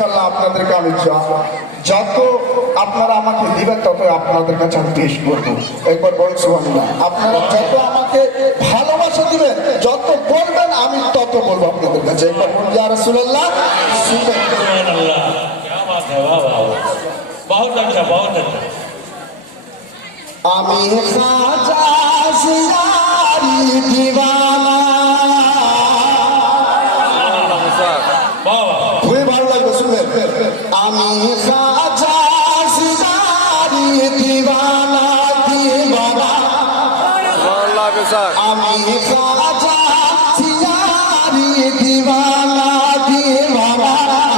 ইনশাল্লাহ আপনাদেরকে আমি যত আপনারা আমাকে দিবেন তত আপনাদের কাছে আমি পেশ করবো। একবার বলুন সুবহানাল্লাহ। আপনারা যত আমাকে ভালোবাসা দিবেন, যত বলবেন, আমি তত বলবো আপনাদের কাছে। একবার বলুন ইয়া রাসূলুল্লাহ। সুবহানাল্লাহ, क्या बात है, वाह वाह, बहुत अच्छा, बहुत अच्छा। আমি খাজা জিয়ারি দিওয়ানা। খুবই ভালো লাগবে শুনবেন। আমি খাজা জিয়ারি দিওয়ানা দিওয়ানা। আমি খাজা জিয়ারি দিওয়ানা দিওয়ানা।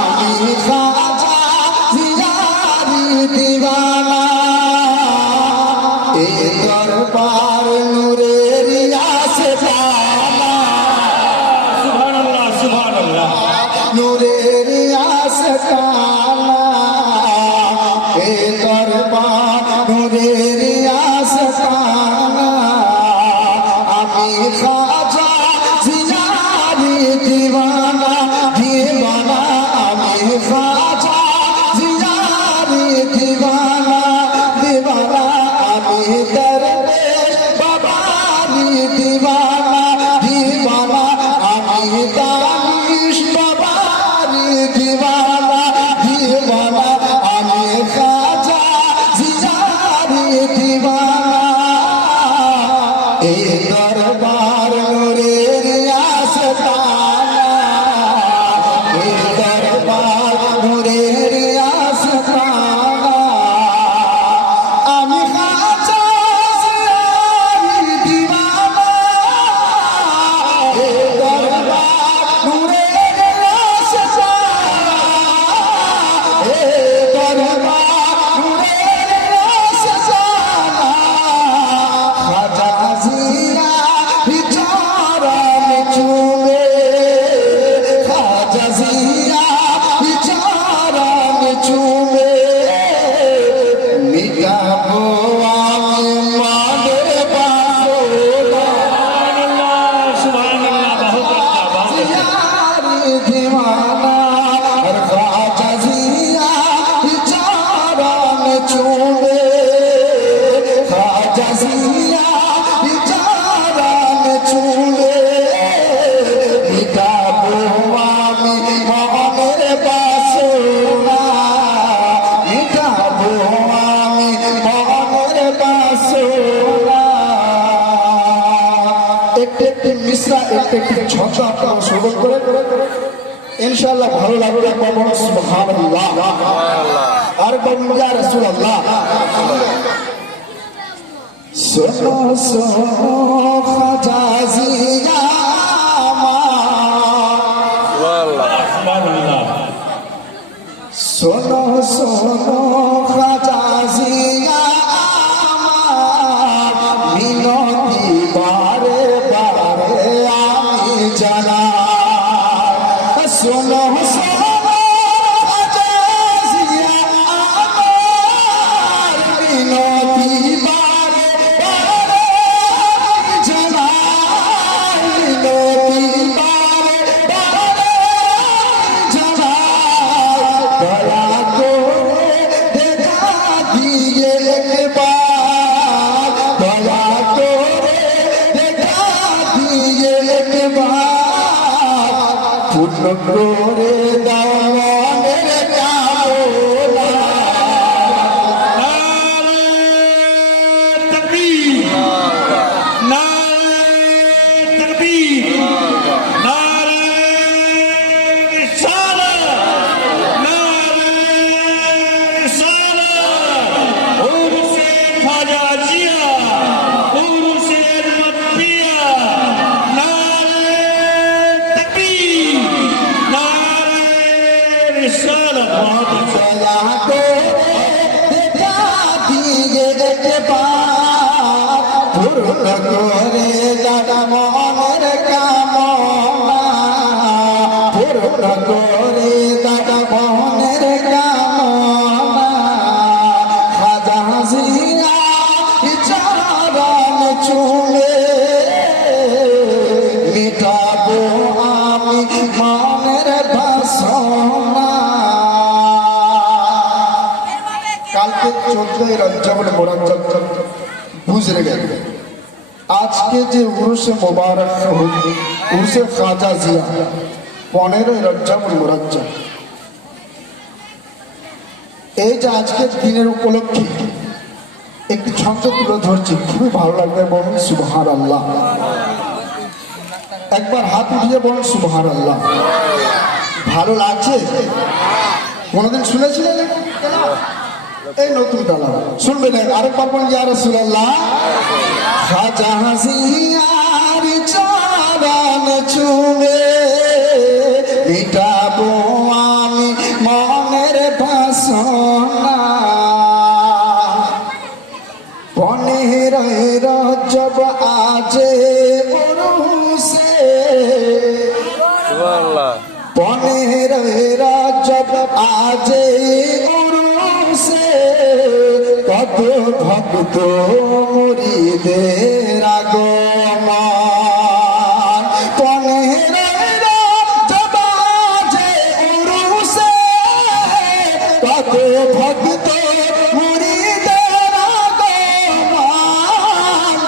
আমি খাজা জিয়ারি দিওয়ানা। दरबार नूरेरिया से पाना। सुभानअल्लाह, सुभानअल्लाह। नूरेरिया से पाना। दरबार नूरेरिया से पाना। अमी खाजा जियारी दीवाना दीवाना। अमी खाजा जियारी दीवाना दीवाना। दरवेश बाबारी दीवाना दीवाना। আমি দানিশ বাবারি দীवाना दीवाना। আমি খাজা জিয়ারি দীवाना। এই দরবার নূরের আস্তানা। এই দরবার নূরের আস্তানা। আমি ইনশাআল্লাহ ভালো লাগবে। সুবহানাল্লাহ। আর বলুন ইয়া রাসূলুল্লাহ। সোনো সোনো খাজা জিয়া सुभानअल्लाह। সোনো সোনো খাজা জিয়া মিনতি বারে বারে আমি জানা। সোনো সোনো খাজা জিয়া আমার মিনতি বারে বারে আমি জানা। মিনতি বারে বারে আমি জানা। দয়া করে দেখা দিয়ে একবার। দয়া করে দেখা দিয়ে একবার। পূর্ণ করে দাও মনের কামনা। नारे तकबीर, नारे तकबीर, नारे रिसालत, नारे रिसालत। उर्स ख्वाजा जिया, उर्स अहमदिया। नारे तकबीर, नारे रिसालत। बहुत अच्छा। দয়া করে দেখা দিয়ে একবার। পূর্ণ করে দাও মনের কামনা। পূর্ণ করে দাও মনের কামনা। খাজা জিয়া চরণ চুমে মিটাবো আমি মনের বাসনা। মধ্যে রজ্জাবুল মুরাজ্জাব গুজরে গেল। আজকে যে উরুসে মোবারক উরুসে খাজা জিয়া 15 রজ্জাবুল মুরাজ্জাব, এই যে আজকের দিনের উপলক্ষে একটি ছন্দ তুলে ধরছি, খুবই ভালো লাগবে, বলুন সুবহানাল্লাহ। একবার হাত উঠিয়ে বলুন সুবহানাল্লাহ। ভালো লাগছে? কোনদিন শুনেছিলেন? এই নতুন তালা শুনবেন, আরেকবার বলুন ইয়া রাসূলুল্লাহ। খাজা জিয়ার চরণ চুমে মিটাবো আমি মনের বাসনা, 15 রজব আজে উরুসে, 15 রজব আজে উরুসে, কত ভক্ত মুরিদের আগমন, 15 রজব আজে উরুসে, কত ভক্ত মুরিদের আগমন,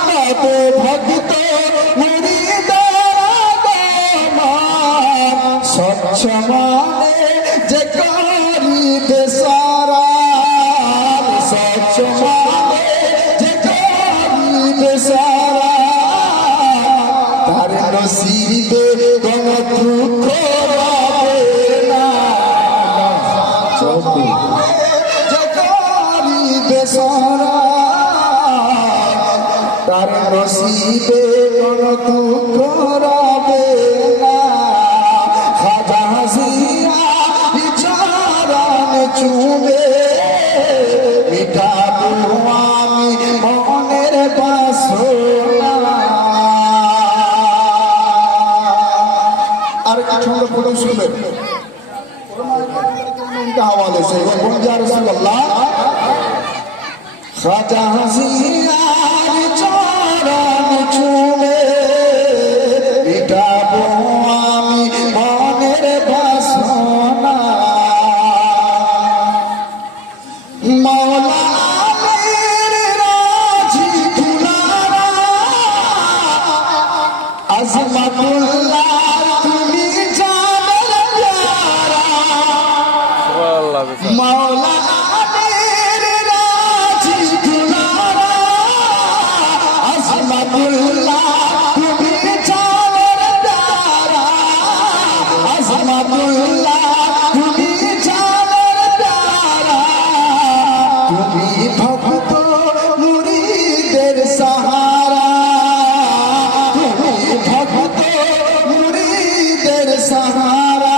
কত ভক্ত মুরিদের আগমন, স্বচ্ছ মনে যে করিবে সারা, স্বচ্ছ মনে যে করিবে সারা, তার নসিবে কোন দুঃখ হবে না, যে করিবে সারা, তার নসিবে কোন দুঃখ হবে না। খাজা জিয়া চরণ চুমে মিটাবো আমি মনের বাসনা। আর কি ছন্দ পড়ে শুনবেন हवाले से बोल या रसूल अल्लाह। खाजा जिया चरण चुमे মিটাবো আমি মনের বাসনা, মাওলা আলীর রাজি দুলারা, আজমাতুল্লাহ তুমি জানের প্যারা, মাওলা আলীর রাজি দুলারা, আজমাতুল্লাহ তুমি জানের প্যারা, আজমাতুল্লাহ তুমি জানের প্যারা, তুমি ভক্ত মুরিদের সাহারা, তুমি ভক্ত মুরিদের সাহারা,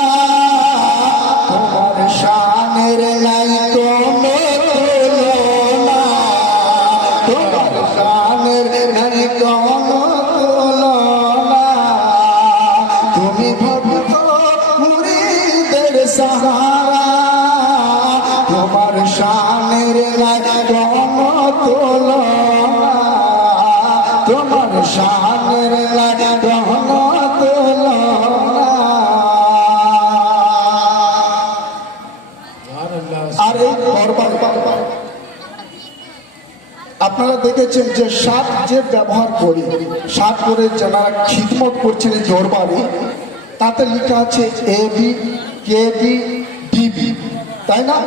তোমার শানের নাই কোনো তুলনা, তোমার শানের নাই কোনো তুলনা, তুমি ভক্ত মুরিদের সাহারা, তোমার শানের নাই কোনো তুলনা, তোমার শানের নাই কোনো তুলনা। আর এই দরবার আপনারা দেখেছেন যে সাত যে ব্যবহার করি, সাত করে যারা খিদমত করছেন এই দরবারে, তাতে লেখা আছে A B K B D B, তাই না?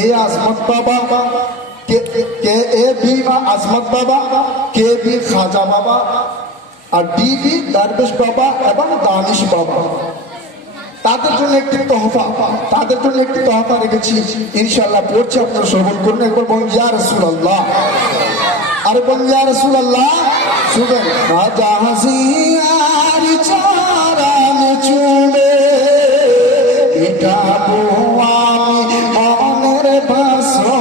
এ আজমত বাবা, কে এ বি বা আজমত বাবা, কে বি খাজা বাবা, আর ডি বি দরবেশ বাবা এবং দানিশ বাবা। তাদের জন্য একটি তোহফা, তাদের জন্য একটি তোহফা রেখেছি, ইনশাআল্লাহ পড়ছি, আপনারা শ্রবণ করুন। একবার বলুন ইয়া রাসূলুল্লাহ, আরে বলুন ইয়া রাসূলুল্লাহ। শুনেন, খাজা জিয়ার চরণ চুমে মিটাবো আমি মনের বাসনা,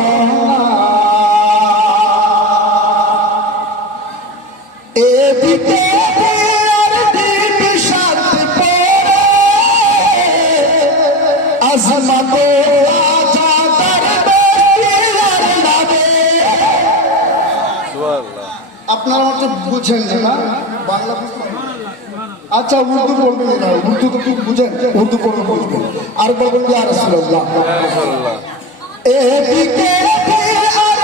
এদিকে আর দিবি শান্তি পরে, আজমাতো রাজা দরবার নামে। আপনারা হচ্ছে বুঝেন না বাংলা? আচ্ছা উর্দু বলবেন না, উর্দু তো বুঝেন, উর্দু পড়ে বুঝবেন। আর বলবেন ইয়া রাসূলুল্লাহ। এদিকে আর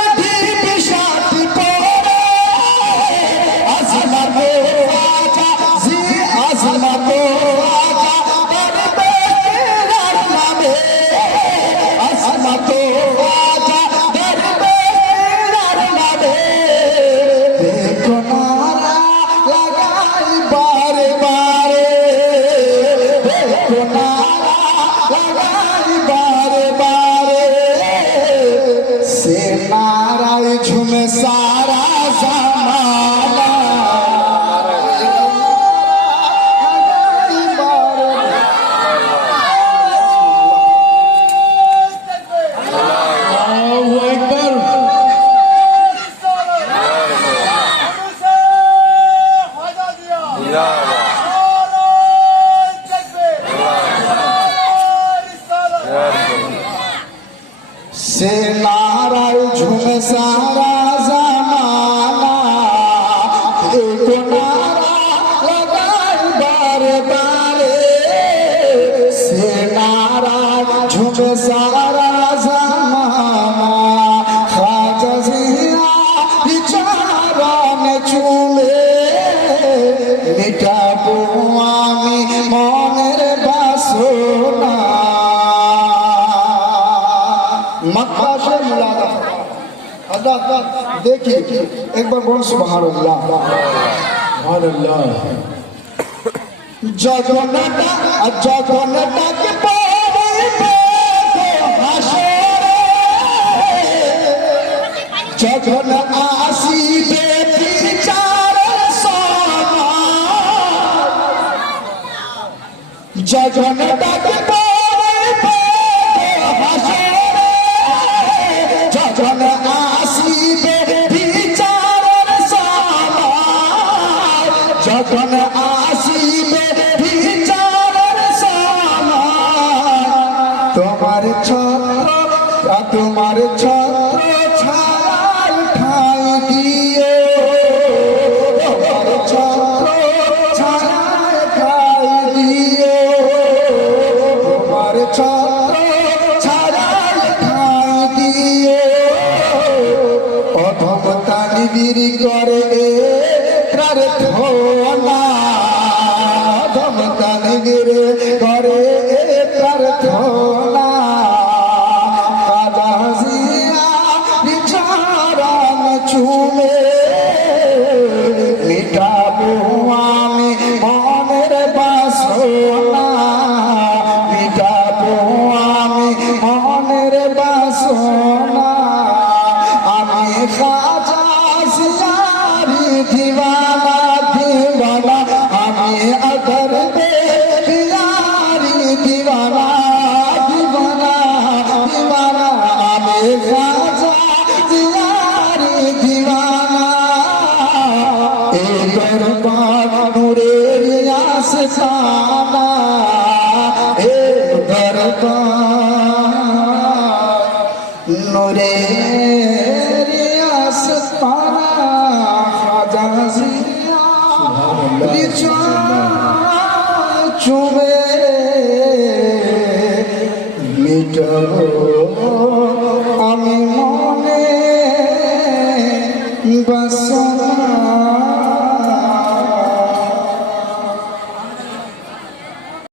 से नाराय झूमे सारा जमाना एक नारा लगाए बारे बारे से नाराय झूमे सारा जमाना खाजा जिया बिचारा ने चूमे मिटाबो आमी मनेर बासना मक्का से मुलाकात अल्लाह देखिए एक बार बोल सुभान अल्लाह जगन्नाथ के पावे पे हाशरे जगन आसी बे विचार सोना जगन्नाथ के पावे पे हाशरे जगन आसीबे বিচারের সময় যখন আসিবে বিচারের সময় তোমার ছত্র ছায় ঠাই দিও তোমার ছত্র ছায় ঠাই দিও তোমার ছত্র ছায় ঠাই দিও অধম তানবীর করে প্রার্থনা অধম তানবীর করে প্রার্থনা খাজা জিয়া বিচারাম চুমে মিটাবো আমি মনের বাসনা মিটাবো আমি মনের বাসনা আমি খাজা জিয়ারি দিওয়ানা দিওয়ানা আমি अदर बिहारी दीवाना दीवाना दीवाना আমি খাজা জিয়ারি দিওয়ানা এই দরবার নূরের আস্তানা এই দরবার নূরের আস্তানা খাজা জিয়া চুবে